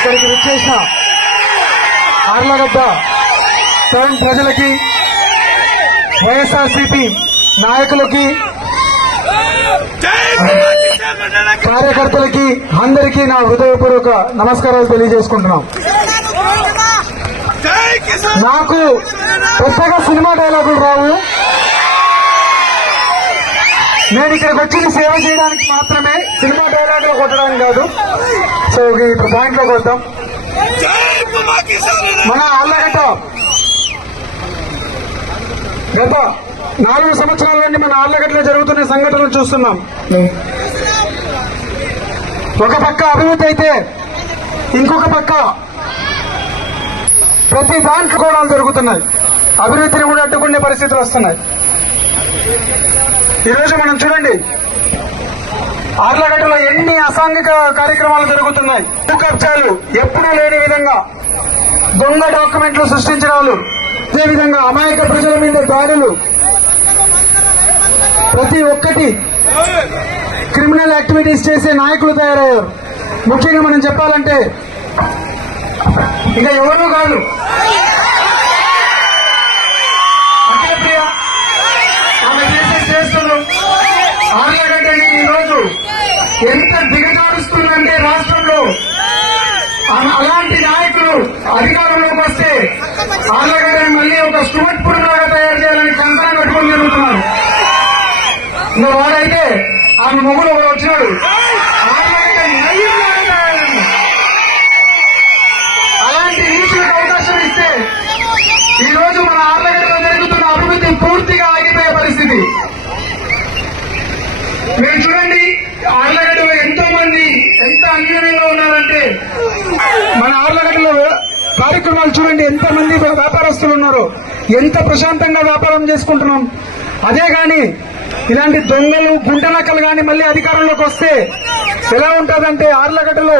ఇక్కడికి విచ్చేసిన ఆర్లగడ్డ టౌన్ ప్రజలకి వైఎస్ఆర్సీపీ నాయకులకి కార్యకర్తలకి అందరికీ నా హృదయపూర్వక నమస్కారాలు తెలియజేసుకుంటున్నాం. నాకు పెద్దగా సినిమా డైలాగులు రావు. నేను ఇక్కడికి వచ్చింది సేవ చేయడానికి మాత్రమే సినిమా డైలాగ్లో కొట్టడానికి కాదు. సో ఇప్పుడు పాయింట్లోకి వద్దాం. మన ఆళ్ళగట్ట గత నాలుగు సంవత్సరాల నుండి మన ఆళ్ళగడ్డలో జరుగుతున్న సంఘటనలు చూస్తున్నాం. ఒక పక్క అభివృద్ధి అయితే ఇంకొక పక్క ప్రతి దాంట్లో కూడా జరుగుతున్నాయి అభివృద్ధిని కూడా అడ్డుకునే పరిస్థితులు వస్తున్నాయి. ఈరోజు మనం చూడండి ఆర్లగడ్డలో ఎన్ని అసాంఘిక కార్యక్రమాలు జరుగుతున్నాయి. భూ కబ్జాలు ఎప్పుడూ లేని విధంగా దొంగ డాక్యుమెంట్లు సృష్టించడాలు అదేవిధంగా అమాయక ప్రజల మీద దాడులు. ప్రతి ఒక్కటి క్రిమినల్ యాక్టివిటీస్ చేసే నాయకులు తయారయ్యారు. ముఖ్యంగా మనం చెప్పాలంటే ఇక ఎవరూ కాదు. ఈరోజు ఎంత దిగజారుస్తుందంటే రాష్ట్రంలో ఆ- అలాంటి నాయకులు అధికారంలోకి వస్తే ఆంధ్రగారిని మళ్ళీ ఒక స్టూవర్ట్ పురులాగా తయారు చేయాలని కంకణం కట్టుకొని జరుగుతున్నారు ఇంకా వాడైతే ఆమె మొగుడు ఒకడు వచ్చినాడు ఆర్లగడ్డ నయ్యంలాగా తయారైంది. అలాంటి నీచులకు అవకాశం ఇస్తే ఈ రోజు మన ఆర్లగడ్డలో జరుగుతున్న అభివృద్ధి పూర్తిగా ఆగిపోయే పరిస్థితి మీరు చూడండి ఆర్లగడ్డలో ఎంతో మంది ఎంత అన్యాయంగా ఉన్నారంటే మన ఆర్లగడ్డలో కార్యక్రమాలు చూడండి ఎంత మంది వ్యాపారస్తులు ఉన్నారో ఎంత ప్రశాంతంగా వ్యాపారం చేసుకుంటున్నాం. అదే గాని ఇలాంటి దొంగలు గుంటనక్కలు కానీ మళ్ళీ అధికారంలోకి వస్తే ఎలా ఉంటుందంటే ఆర్లగడ్డలో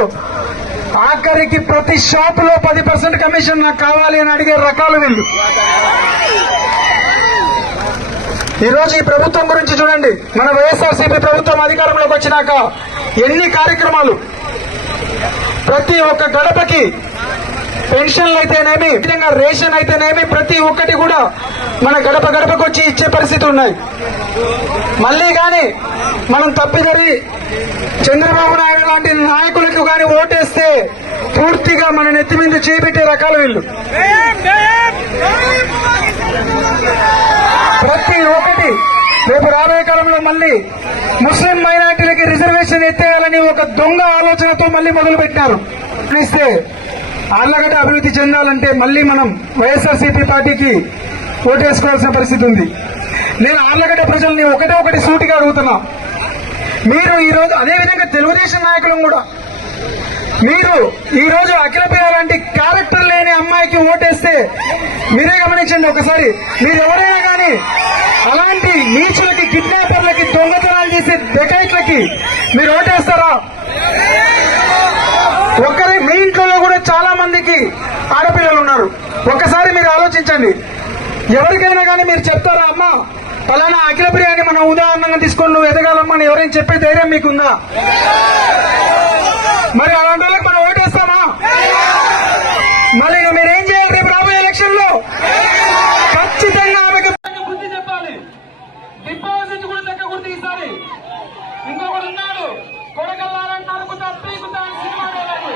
ఆఖరికి ప్రతి షాప్లో పది పర్సెంట్ కమిషన్ నాకు కావాలి అని అడిగే రకాలు వీళ్ళు. ఈ రోజు ఈ ప్రభుత్వం గురించి చూడండి మన వైఎస్ఆర్సీపీ ప్రభుత్వం అధికారంలోకి వచ్చినాక ఎన్ని కార్యక్రమాలు ప్రతి ఒక్క గడపకి పెన్షన్లు అయితేనేమి విధంగా రేషన్ అయితేనేమి ప్రతి ఒక్కటి కూడా మన గడప గడపకు వచ్చి ఇచ్చే పరిస్థితి ఉన్నాయి మళ్ళీ కానీ మనం తప్పిదరి చంద్రబాబు నాయుడు లాంటి నాయకులకు కానీ ఓటేస్తే పూర్తిగా మన నెత్తి మీద చేపెట్టే రకాలు వీళ్ళు ప్రతి ఒక్కటి రేపు రాబోయే కాలంలో మళ్ళీ ముస్లిం మైనార్టీలకి రిజర్వేషన్ ఎత్తేయాలని ఒక దొంగ ఆలోచనతో మళ్ళీ మొదలుపెట్టారు ఇస్తే ఆర్లగడ్డ అభివృద్ధి చెందాలంటే మళ్ళీ మనం వైఎస్ఆర్సీపీ పార్టీకి ఓటేసుకోవాల్సిన పరిస్థితి ఉంది. నేను ఆర్లగడ్డ ప్రజల్ని ఒకటే ఒకటి సూటిగా అడుగుతున్నా. మీరు ఈ రోజు అదేవిధంగా తెలుగుదేశం నాయకులను కూడా మీరు ఈ రోజు అఖిలప్రియ లాంటి క్యారెక్టర్ లేని అమ్మాయికి ఓటేస్తే మీరే గమనించండి ఒకసారి. మీరు ఎవరైనా కానీ అలాంటి నీచులకి కిడ్నాపర్లకి దొంగతనాలు చేసే డెకైట్లకి మీరు ఓటేస్తారా? ఒక్కరి మీ ఇంట్లో కూడా చాలా మందికి ఆడపిల్లలు ఉన్నారు. ఒక్కసారి మీరు ఆలోచించండి. ఎవరికైనా కానీ మీరు చెప్తారా అమ్మ పలానా అఖిల ప్రియాని మనం ఉదాహరణగా తీసుకొని నువ్వు ఎదగాలమ్మా అని ఎవరైనా చెప్పే ధైర్యం మీకుందా? మరి అలాంటి వాళ్ళకి మనం ఓటేస్తామా? మళ్ళీ మీరేం మీరు ఏం చేయాలి రేపు రాబోయే ఎలక్షన్లో ఖచ్చితంగా ఆమెకు బుద్ధి చెప్పాలి డిపాజిట్ కూడా తగ్గకూడదు ఈసారి ఇంకొకడు ఉన్నాడు కొడగల్లారని నరుకుతా పీకుతా అని సినిమా డైలాగు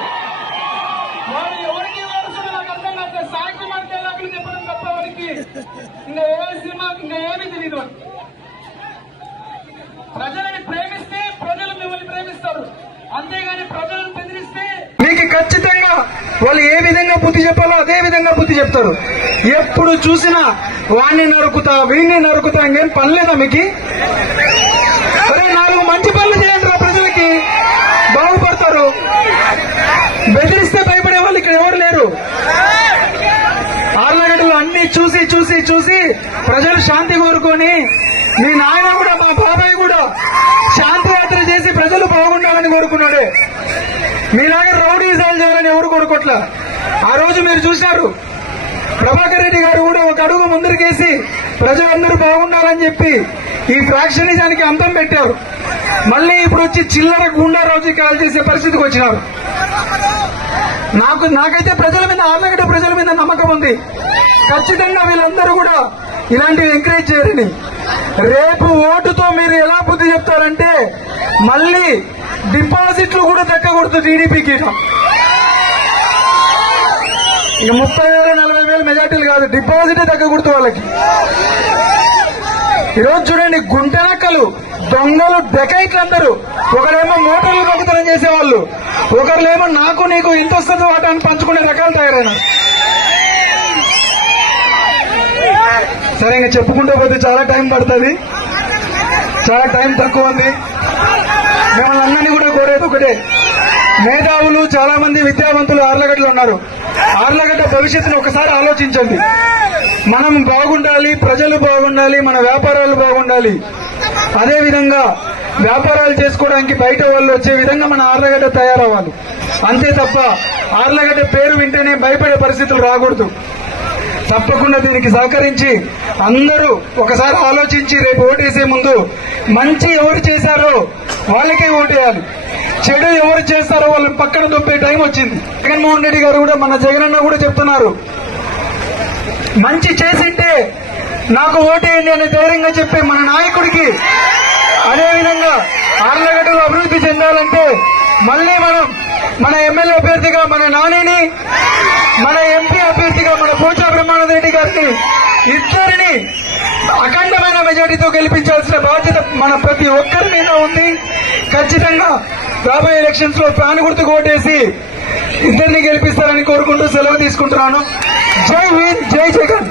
వాడు ఎవరికి వరుసలు నాకు అర్థం కాదు సాయి కుమార్ డైలాగులు చెప్పడం తప్ప వాడికి ఇంకా ఏ సినిమా ఇంకా ఏమీ తెలియదు ప్రజలని ప్రేమిస్తే ప్రజలు మిమ్మల్ని ప్రేమిస్తారు. అంతేగాని ప్రజలను బెదిరిస్తే మీకు ఖచ్చితంగా వాళ్ళు ఏ విధంగా బుద్ధి చెప్పాలో అదే విధంగా బుద్ధి చెప్తారు. ఎప్పుడు చూసినా వాణ్ణి నరుకుతా వీణ్ణి నరుకుతా ఇంకేం పని లేదా మీకు? నాలుగు మంచి పనులు చేయండి రా ప్రజలకి బాగుపడతారు బెదిరిస్తే భయపడే వాళ్ళు ఇక్కడ ఎవరు లేరు ఆర్లగడ్డలో అన్ని చూసి ప్రజలు శాంతి కోరుకొని మీ నాయన కూడా మా బాబాయ్ కూడా శాంతి యాత్ర చేసి ప్రజలు బాగుండాలని కోరుకున్నాడే. మీలాగా రౌడీజాలు చేయాలని ఎవరు కోరుకోట్లా? ఆ రోజు మీరు చూశారు. ప్రభాకర్ రెడ్డి గారు కూడా ఒక అడుగు ముందరికేసి ప్రజలందరూ బాగుండాలని చెప్పి ఈ ఫ్రాక్షనిజానికి అంతం పెట్టారు. మళ్ళీ ఇప్పుడు వచ్చి చిల్లర గుండా రోజు కాల్ చేసే పరిస్థితికి వచ్చినారు. నాకు నాకైతే ప్రజల మీద ఆర్లగడ్డ ప్రజల మీద నమ్మకం ఉంది. ఖచ్చితంగా వీళ్ళందరూ కూడా ఇలాంటివి ఎంకరేజ్ చేయరని రేపు ఓటుతో మీరు ఎలా బుద్ధి చెప్తారంటే మళ్ళీ డిపాజిట్లు కూడా దక్కకూడదు టీడీపీకి ఇక ముప్పై వేలు నలభై వేలు మెజార్టీలు కాదు డిపాజిటే తగ్గకూడదు వాళ్ళకి. ఈరోజు చూడండి గుంటనక్కలు దొంగలు డెకైట్లు అందరూ ఒకరేమో మోటార్లు దొంగతనం చేసేవాళ్ళు. ఒకరులేమో నాకు నీకు ఇంత వస్తుంది వాటాన్ని పంచుకునే రకాలు తయారైన. సరే ఇంకా చెప్పుకుంటూ పోతే చాలా టైం పడుతుంది. చాలా టైం తక్కువ ఉంది. మిమ్మల్ని అందరినీ కూడా కోరేది ఒకటే. మేధావులు చాలా మంది విద్యావంతులు ఆర్లగడ్డలో ఉన్నారు. ఆర్లగడ్డ భవిష్యత్తును ఒకసారి ఆలోచించండి. మనం బాగుండాలి ప్రజలు బాగుండాలి మన వ్యాపారాలు బాగుండాలి. అదే విధంగా వ్యాపారాలు చేసుకోవడానికి బయట వాళ్ళు వచ్చే విధంగా మన ఆర్లగడ్డ తయారవ్వాలి. అంతే తప్ప ఆర్లగడ్డ పేరు వింటేనే భయపడే పరిస్థితులు రాకూడదు. తప్పకుండా దీనికి సహకరించి అందరూ ఒకసారి ఆలోచించి రేపు ఓటేసే ముందు మంచి ఎవరు చేశారో వాళ్ళకే ఓటేయాలి. చెడు ఎవరు చేస్తారో వాళ్ళని పక్కన దొప్పే టైం వచ్చింది. జగన్మోహన్ రెడ్డి గారు కూడా మన జగనన్న కూడా చెప్తున్నారు. మంచి చేసింటే నాకు ఓటేయండి అని ధైర్యంగా చెప్పే మన నాయకుడికి విధంగా ఆర్లగడ్డలు అభివృద్ధి చెందాలంటే మళ్ళీ మనం మన ఎమ్మెల్యే అభ్యర్థిగా మన నానిని మన ఎంపీ అభ్యర్థిగా మన పోచా బ్రహ్మానంద రెడ్డి గారిని ఇద్దరిని అఖండమైన మెజార్టీతో గెలిపించాల్సిన బాధ్యత మన ప్రతి ఒక్కరి మీద ఉంది. ఖచ్చితంగా రాబోయే ఎలక్షన్స్లో ప్రాణ గుర్తు కోటేసి ఇద్దరిని గెలిపిస్తారని కోరుకుంటూ సెలవు తీసుకుంటున్నాను. జై హింద్ జై జగన్